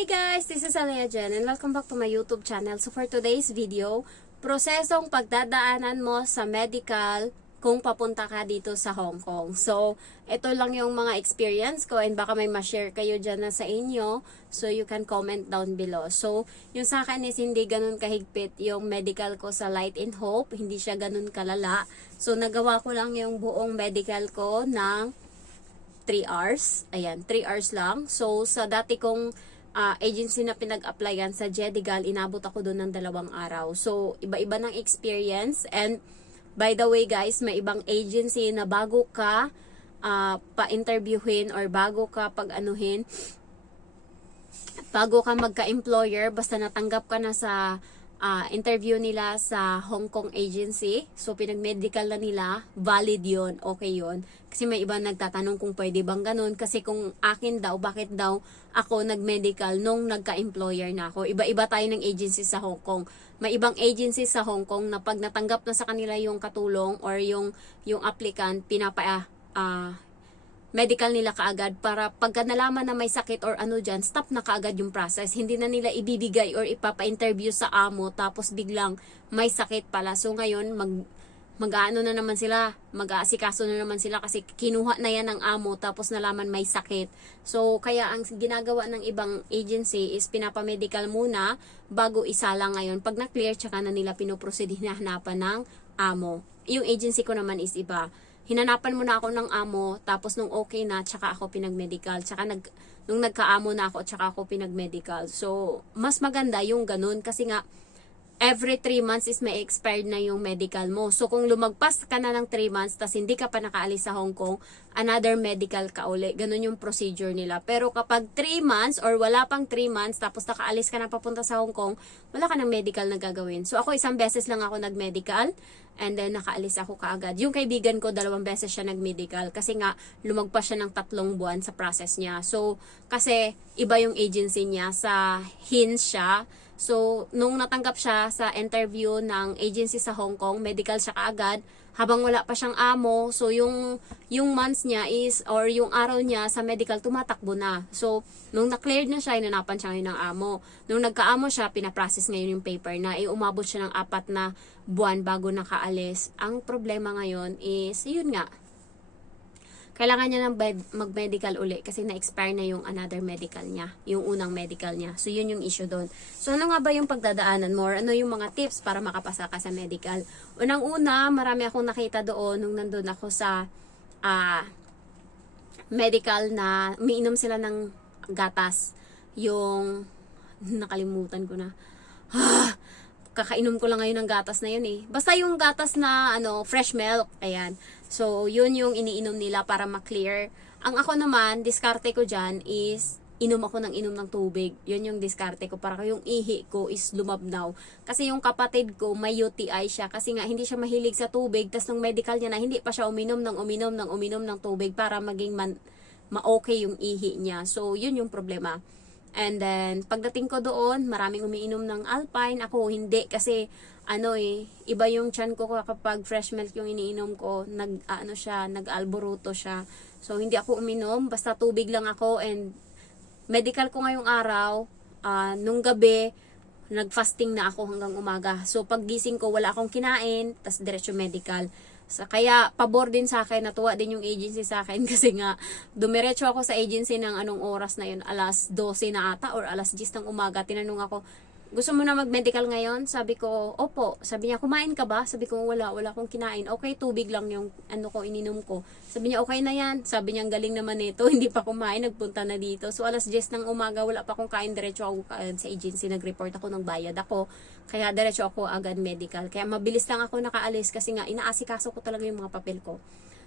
Hi guys, this is Alea Jen and welcome back to my YouTube channel. So for today's video, prosesong pagdadaanan mo sa medical kung papunta ka dito sa Hong Kong. So ito lang yung mga experience ko and baka may ma-share kayo dyan na sa inyo. So you can comment down below. So yung sa akin is hindi ganun kahigpit yung medical ko sa Light and Hope. Hindi siya ganun kalala. So nagawa ko lang yung buong medical ko ng 3 hours. Ayan, 3 hours lang. So sa dati kong agency na pinag-applyan sa Jedigal, inabot ako doon ng 2 araw. So, iba-iba ng experience. And, by the way guys, may ibang agency na bago ka pa-interviewin or bago ka pag-anuhin, bago ka magka-employer, basta natanggap ka na sa interview nila sa Hong Kong agency. So, pinag-medical na nila, valid yun, okay yun. Kasi may iba nagtatanong kung pwede bang ganun. Kasi kung akin daw, bakit daw ako nag-medical nung nagka-employer na ako. Iba-iba tayo ng agency sa Hong Kong. May ibang agency sa Hong Kong na pag natanggap na sa kanila yung katulong or yung applicant, medical nila kaagad para pagka nalaman na may sakit or ano dyan, stop na kaagad yung process. Hindi na nila ibibigay or ipapa-interview sa amo tapos biglang may sakit pala. So ngayon, mag-aano na naman sila, mag-aasikaso na naman sila kasi kinuha na yan ng amo tapos nalaman may sakit. So kaya ang ginagawa ng ibang agency is pinapamedical muna bago isala ngayon. Pag na-clear, tsaka na nila pinoproceed, hinahanapan ng amo. Yung agency ko naman is iba. Hinanapan mo na ako ng amo, tapos nung okay na, tsaka ako pinag-medical. Tsaka nung nagka-amo na ako, tsaka ako pinag-medical. So, mas maganda yung ganun kasi nga, every 3 months is may expired na yung medical mo. So, kung lumagpas ka na ng 3 months, tas hindi ka pa nakaalis sa Hong Kong, another medical ka uli. Ganun yung procedure nila. Pero kapag 3 months or wala pang 3 months, tapos nakaalis ka na papunta sa Hong Kong, wala ka ng medical na gagawin. So, ako isang beses lang ako nag-medical, and then nakaalis ako kaagad. Yung kaibigan ko, 2 beses siya nag-medical kasi nga lumagpas siya ng 3 buwan sa process niya. So, kasi iba yung agency niya, sa HINS siya. So, nung natanggap siya sa interview ng agency sa Hong Kong, medical siya kaagad, habang wala pa siyang amo. So, yung months niya is, or yung araw niya sa medical, tumatakbo na. So, nung na-cleared na siya, inanapan siya ngayon ng amo. Nung nagka-amo siya, pinaprocess ngayon yung paper na, umabot siya ng 4 na buwan bago nakaalis. Ang problema ngayon is, yun nga, kailangan niya ng mag-medical uli kasi na-expire na yung another medical niya, yung unang medical niya. So, yun yung issue doon. So, ano nga ba yung pagdadaanan mo? Ano yung mga tips para makapasa ka sa medical? Unang-una, marami akong nakita doon nung nandun ako sa medical na umiinom sila ng gatas. Yung, nakalimutan ko na. Kakainom ko lang ngayon ng gatas na yun eh. Basta yung gatas na fresh milk, ayan. So, yun yung iniinom nila para ma-clear. Ang ako naman, diskarte ko dyan is inom ako ng tubig. Yun yung diskarte ko para yung ihi ko is lumabnaw. Kasi yung kapatid ko, may UTI siya. Kasi nga, hindi siya mahilig sa tubig. Tas nung medical niya na, hindi pa siya uminom ng tubig para maging ma-okay yung ihi niya. So, yun yung problema. And then, pagdating ko doon, maraming umiinom ng Alpine. Ako, hindi. Kasi, iba yung tiyan ko kapag fresh milk yung iniinom ko. Nag-alboruto siya. So, hindi ako uminom. Basta tubig lang ako. And, medical ko ngayong araw. Nung gabi, nag-fasting na ako hanggang umaga. So, paggising ko, wala akong kinain. Tas, diretso medical. Kaya, pabor din sa akin, natuwa din yung agency sa akin kasi nga, dumiretso ako sa agency ng anong oras na yun, alas 12 na ata or alas 10 ng umaga. Tinanong ako, gusto mo na mag-medical ngayon? Sabi ko, opo. Sabi niya, kumain ka ba? Sabi ko, wala akong kinain. Okay, tubig lang yung ininom ko. Sabi niya, okay na yan. Sabi niya, ang galing naman nito, hindi pa kumain, nagpunta na dito. So, alas 10 ng umaga, wala pa akong kain, diretso ako sa agency, nag-report ako ng bayad ako. Kaya diretso ako agad medical. Kaya mabilis lang ako nakaalis kasi nga, inaasikaso ko talaga yung mga papel ko.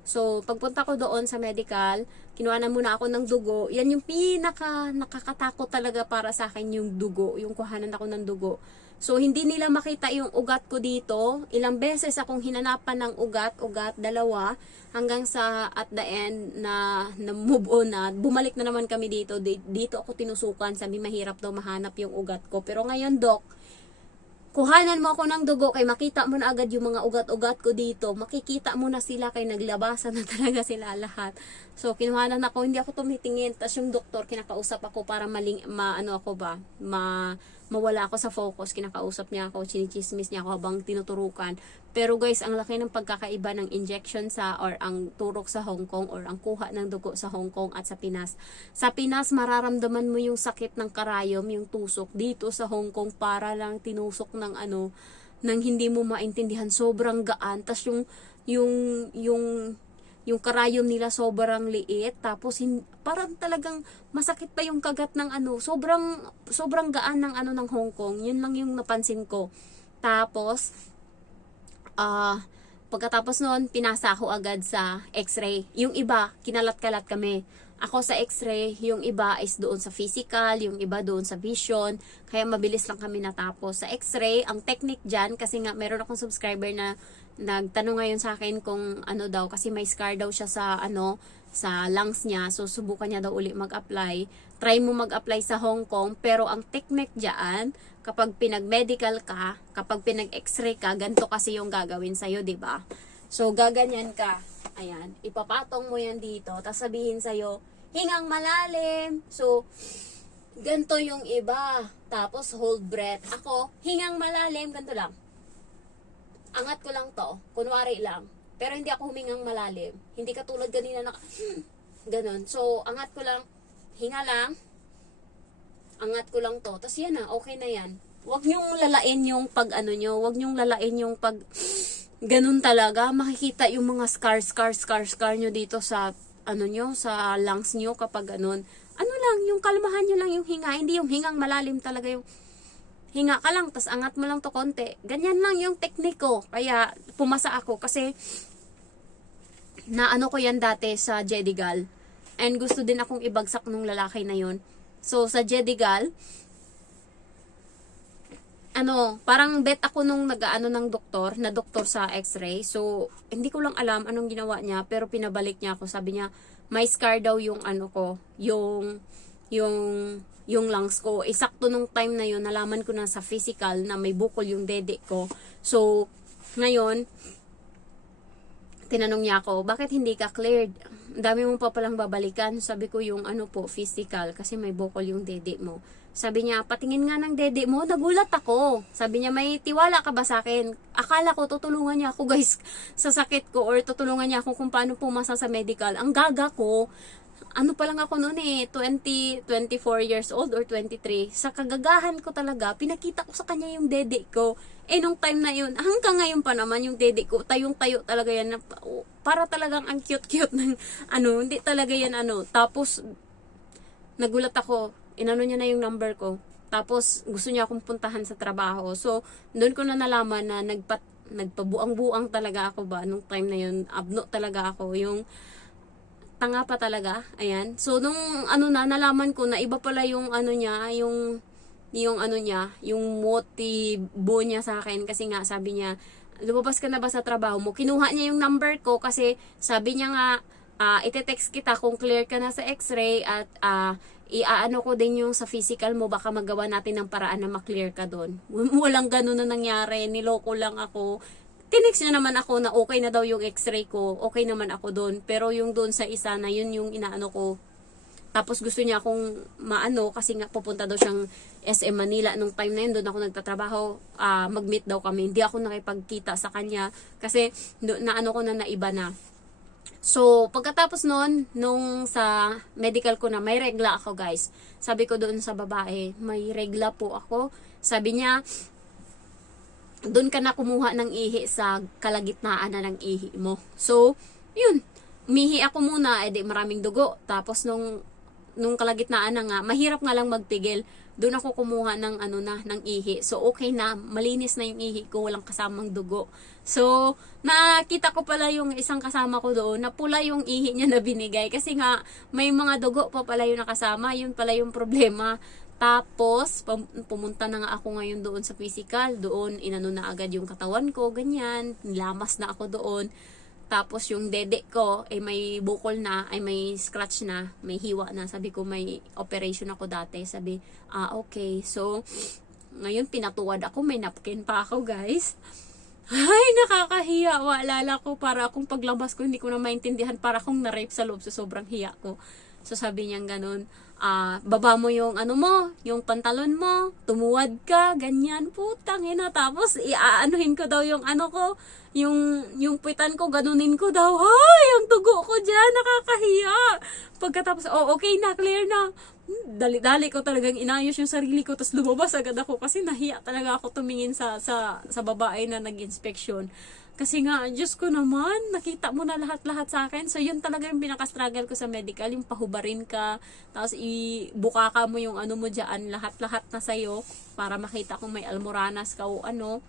So, pagpunta ko doon sa medical, kinuha na muna ako ng dugo. Yan yung nakakatakot talaga para sa akin yung dugo, yung kuhanan ako ng dugo. So, hindi nila makita yung ugat ko dito. Ilang beses akong hinanapan ng ugat, 2, hanggang sa at the end na move on na. Bumalik na naman kami dito. Dito ako tinusukan. Sabi, mahirap daw mahanap yung ugat ko. Pero ngayon, Doc, kuhanan mo ako ng dugo kay makita mo na agad yung mga ugat-ugat ko dito. Makikita mo na sila kay naglabasan na talaga sila lahat. So, kinuhanan ako, hindi ako tumitingin. Tapos yung doktor, kinakausap ako para mawala ako sa focus. Kinakausap niya ako, chinichismis niya ako habang tinuturukan. Pero guys, ang laki ng pagkakaiba ng injection or ang turok sa Hong Kong or ang kuha ng dugo sa Hong Kong at sa Pinas. Sa Pinas, mararamdaman mo yung sakit ng karayom, yung tusok. Dito sa Hong Kong, para lang tinusok ng nang hindi mo maintindihan. Sobrang gaan. Tapos yung karayom nila sobrang liit, tapos parang talagang masakit pa yung kagat ng sobrang gaan ng ng Hong Kong. Yun lang yung napansin ko. Tapos pagkatapos noon, pinasa ako agad sa x-ray. Yung iba, kinalat-kalat kami. Ako sa x-ray, yung iba is doon sa physical, yung iba doon sa vision. Kaya mabilis lang kami natapos. Sa x-ray, ang technique dyan, kasi nga meron akong subscriber na nagtanong ngayon sa akin kung daw, kasi may scar daw siya sa sa lungs niya. So, subukan niya daw uli mag-apply. Try mo mag-apply sa Hong Kong, pero ang technique dyan, kapag pinag-medical ka, kapag pinag-x-ray ka, ganito kasi yung gagawin sa'yo, di ba? So, gaganyan ka. Ayan, ipapatong mo yan dito, tapos sabihin sa'yo, hingang malalim. So, ganito yung iba. Tapos, hold breath. Ako, hingang malalim, ganito lang. Angat ko lang to, kunwari lang. Pero hindi ako humingang malalim. Hindi katulad ganina na, ganon. So, angat ko lang, hinga lang, angat ko lang to. Tapos yan na, okay na yan. Huwag nyong lalain yung huwag nyong lalain yung ganun talaga. Makikita yung mga scar nyo dito sa, sa lungs nyo kapag ganun. Lang, yung kalmahan nyo lang yung hinga. Hindi yung hingang malalim talaga yung hinga ka lang, tas angat mo lang to konti. Ganyan lang yung teknik ko. Kaya, pumasa ako kasi ko yan dati sa Jedigal. And gusto din akong ibagsak nung lalaki na yun. So, sa Jedigal, parang bet ako nung ng doktor, na doktor sa x-ray. So, hindi ko lang alam anong ginawa niya, pero pinabalik niya ako. Sabi niya, may scar daw yung yung lungs ko. Sakto nung time na yun, nalaman ko na sa physical na may bukol yung dede ko. So, ngayon, tinanong niya ako, bakit hindi ka cleared? Ang dami mo pa palang babalikan. Sabi ko yung physical, kasi may bukol yung dede mo. Sabi niya, patingin nga ng dede mo. Nagulat ako. Sabi niya, may tiwala ka ba sa akin? Akala ko, tutulungan niya ako guys sa sakit ko, or tutulungan niya ako kung paano pumasa sa medical. Ang gaga ko, pa lang ako noon 24 years old or 23. Sa kagagahan ko talaga, pinakita ko sa kanya yung dede ko. Nung time na yun, hanggang ngayon pa naman yung dede ko, tayong-tayo talaga yan. Para talagang ang cute-cute ng hindi talaga yan Tapos, nagulat ako, inano niya na yung number ko. Tapos, gusto niya akong puntahan sa trabaho. So, doon ko na nalaman na nagpabuang-buang talaga ako ba, nung time na yun, abno talaga ako. Yung tanga pa talaga. Ayan. So, nung nalaman ko na iba pala yung niya, yung motibo niya sa akin. Kasi nga, sabi niya, lumabas ka na ba sa trabaho mo? Kinuha niya yung number ko kasi sabi niya nga, ite-text kita kung clear ka na sa x-ray at iaano ko din yung sa physical mo, baka magawa natin ng paraan na maklear ka doon. Walang ganun na nangyari. Niloko lang ako. Tinext niya naman ako na okay na daw yung x-ray ko. Okay naman ako doon. Pero yung doon sa isa na yun yung inaano ko. Tapos gusto niya akong kasi nga pupunta daw siyang SM Manila nung time na yun. Doon ako nagtatrabaho. Mag-meet daw kami. Hindi ako nakipagkita sa kanya. Kasi ko na naiba na. So, pagkatapos nung sa medical ko na, may regla ako guys. Sabi ko doon sa babae, may regla po ako. Sabi niya, doon ka na kumuha ng ihi sa kalagitnaan na ng ihi mo. So, yun. Umihi ako muna, edi maraming dugo. Tapos nung kalagitnaan na nga, mahirap nga lang magpigil. Doon ako kumuha ng ng ihi. So, okay na. Malinis na yung ihi ko, walang kasamang dugo. So, nakita ko pala yung isang kasama ko doon, na pula yung ihi niya na binigay. Kasi nga, may mga dugo pa pala yung nakasama. Yun pala yung problema. Tapos, pumunta na nga ako ngayon doon sa physical. Doon, na agad yung katawan ko, ganyan. Nilamas na ako doon. Tapos, yung dede ko, may bukol na, may scratch na, may hiwa na. Sabi ko, may operation ako dati. Sabi, okay. So, Ngayon, pinatuwad ako. May napkin pa ako, guys. Ay, nakakahiya. Waalala ko, para akong paglabas ko, hindi ko na maintindihan. Para akong na-rape sa loob sa sobrang hiya ko. So, sabi niya ganun, baba mo yung ano mo, yung pantalon mo, tumuwad ka, ganyan, putang ina. Tapos, iaanuhin ko daw yung ano ko, yung puwitan ko, ganunin ko daw. Ay, ang dugo ko dyan, nakakahiya. Pagkatapos, okay na, clear na. Dali-dali ko talagang inayos yung sarili ko, tapos lumabas agad ako kasi nahiya talaga ako tumingin sa babae na nag-inspection. Kasi nga, Diyos ko naman, nakita mo na lahat-lahat sa akin. So, yun talaga yung pinaka-struggle ko sa medical, yung pahubarin ka, tapos ibuka ka mo yung ano mo dyan, lahat-lahat na sa'yo, para makita kung may almoranas ka o ano.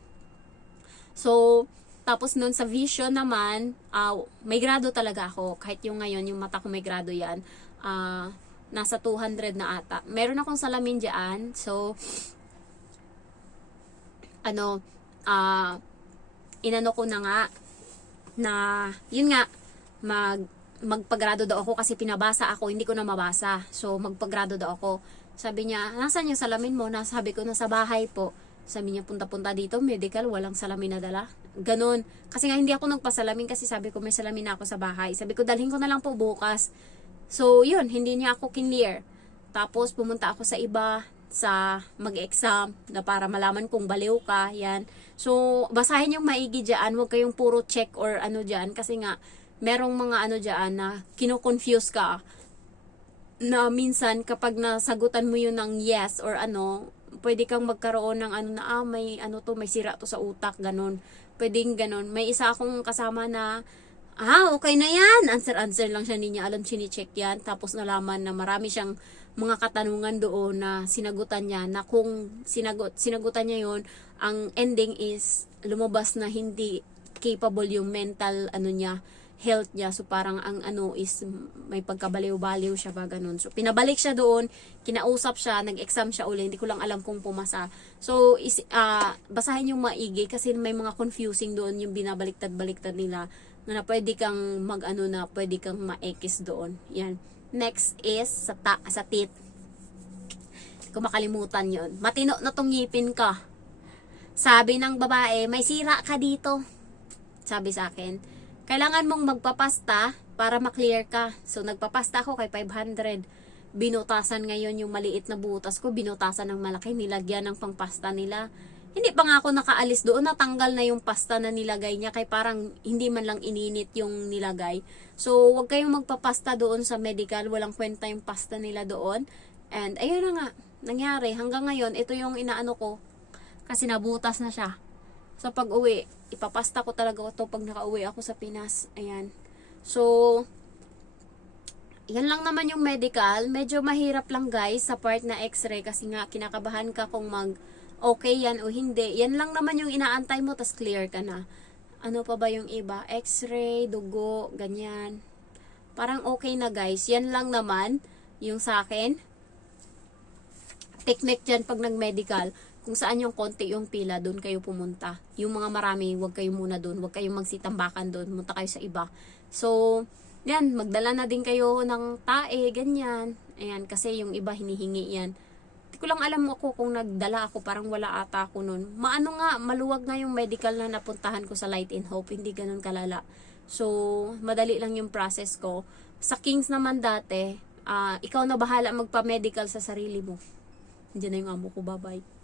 So, tapos nun sa vision naman, may grado talaga ako. Kahit yung ngayon, yung mata ko may grado yan. Nasa 200 na ata. Meron akong salamin dyan. So, inano ko na nga na yun nga magpagrado daw ako kasi pinabasa ako, hindi ko na mabasa. So magpagrado daw ako. Sabi niya, "Nasaan yung salamin mo?" Sabi ko, "Nasa bahay po." Sabi niya, "Punta-punta dito, medical, walang salamin na dala." Ganon. Kasi nga hindi ako nagpasalamin kasi sabi ko may salamin na ako sa bahay. Sabi ko, dalhin ko na lang po bukas. So yun, hindi niya ako kinlear. Tapos pumunta ako sa iba sa mag-exam na para malaman kung baliw ka, yan. So, basahin yung maigi dyan, huwag kayong puro check or ano dyan, kasi nga, merong mga ano dyan na kino-confuse ka, na minsan kapag nasagutan mo yun ng yes or ano, pwede kang magkaroon ng ano na, may ano to, may sira to sa utak, ganun. Pwedeng ganun. May isa akong kasama na, okay na yan. Answer lang siya, hindi niya alam, chine-check yan. Tapos nalaman na marami siyang mga katanungan doon na sinagutan niya, na kung sinagutan niya yon, ang ending is lumabas na hindi capable yung mental ano niya, health niya. So parang ang ano is may pagkabaliw-baliw siya ba, ganun. So pinabalik siya doon, kinausap siya, nag-exam siya uli, hindi ko lang alam kung pumasa. So basahin yung maigi kasi may mga confusing doon, yung binabaliktad-baliktad nila na pwede kang mag-ano, na pwede kang ma-ekis doon. Yan. Next is sa teeth. Kung makalimutan yon, matino na tong ngipin ka. Sabi ng babae, "May sira ka dito." Sabi sa akin, "Kailangan mong magpapasta para maklear ka." So nagpapasta ako kay 500. Binutasan ngayon yung maliit na butas ko, binutasan ng malaki, nilagyan ng pangpasta nila. Hindi pa nga ako nakaalis doon, natanggal na yung pasta na nilagay niya, kay parang hindi man lang ininit yung nilagay. So, huwag kayong magpapasta doon sa medical, walang kwenta yung pasta nila doon. And, ayun na nga, nangyari. Hanggang ngayon, ito yung inaano ko, kasi nabutas na siya. So, pag uwi, ipapasta ko talaga ito pag nakauwi ako sa Pinas. Ayan. So, yan lang naman yung medical. Medyo mahirap lang guys sa part na x-ray, kasi nga kinakabahan ka kung okay yan o hindi. Yan lang naman yung inaantay mo, tas clear ka na. Ano pa ba yung iba? X-ray, dugo, ganyan. Parang okay na guys. Yan lang naman yung sa akin. Technique dyan pag nag-medical, kung saan yung konti yung pila, doon kayo pumunta. Yung mga marami, huwag kayo muna doon. Huwag kayong magsitambakan doon. Munta kayo sa iba. So, yan, magdala na din kayo ng tae, ganyan. Ayan, kasi yung iba hinihingi yan. Ko lang alam ako kung nagdala ako, parang wala ata ako nun. Maluwag nga yung medical na napuntahan ko sa Light and Hope, hindi ganun kalala. So, madali lang yung process ko. Sa Kings naman dati, ikaw na bahala magpa-medical sa sarili mo. Diyan na yung amo ko, bye-bye.